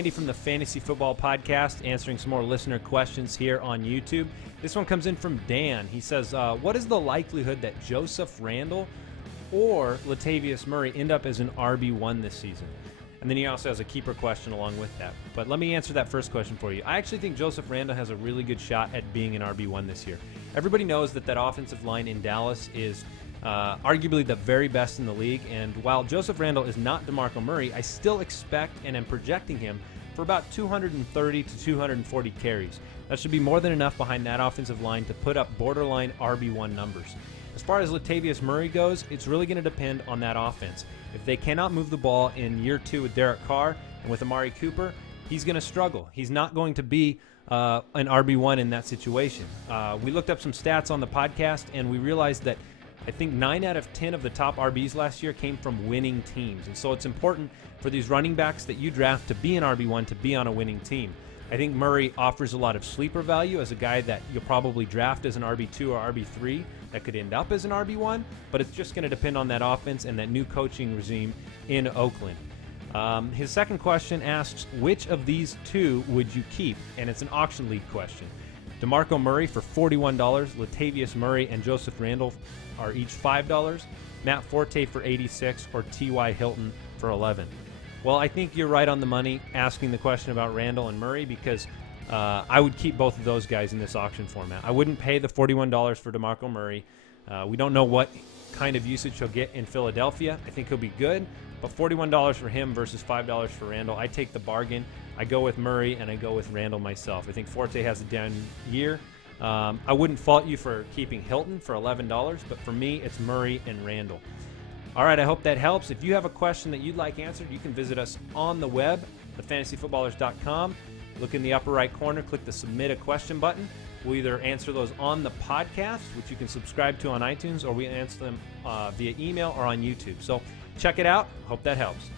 Andy from the Fantasy Football Podcast, answering some more listener questions here on YouTube. This one comes in from Dan. He says, what is the likelihood that Joseph Randle or Latavius Murray end up as an RB1 this season? And then he also has a keeper question along with that. But let me answer that first question for you. I actually think Joseph Randle has a really good shot at being an RB1 this year. Everybody knows that offensive line in Dallas is arguably the very best in the league. And while Joseph Randle is not Demarco Murray, I still expect and am projecting him for about 230 to 240 carries. That should be more than enough behind that offensive line to put up borderline RB1 numbers. As far as Latavius Murray goes, it's really going to depend on that offense. If they cannot move the ball in year 2 with Derek Carr and with Amari Cooper, he's going to struggle. He's not going to be an RB1 in that situation. We looked up some stats on the podcast, and we realized that I think 9 out of 10 of the top RBs last year came from winning teams. And so it's important for these running backs that you draft to be an RB1, to be on a winning team. I think Murray offers a lot of sleeper value as a guy that you'll probably draft as an RB2 or RB3 that could end up as an RB1, but it's just going to depend on that offense and that new coaching regime in Oakland. His second question asks, which of these two would you keep? And it's an auction league question. Demarco Murray for $41, Latavius Murray and Joseph Randle are each $5, Matt Forte for $86, or T.Y. Hilton for $11. Well, I think you're right on the money asking the question about Randle and Murray, because I would keep both of those guys in this auction format. I wouldn't pay the $41 for Demarco Murray. We don't know what kind of usage he'll get in Philadelphia. I think he'll be good, but $41 for him versus $5 for Randle, I take the bargain. I go with Murray, and I go with Randle myself. I think Forte has a down year. I wouldn't fault you for keeping Hilton for $11, but for me, it's Murray and Randle. All right, I hope that helps. If you have a question that you'd like answered, you can visit us on the web, thefantasyfootballers.com. Look in the upper right corner, click the Submit a Question button. We'll either answer those on the podcast, which you can subscribe to on iTunes, or we answer them via email or on YouTube. So check it out. Hope that helps.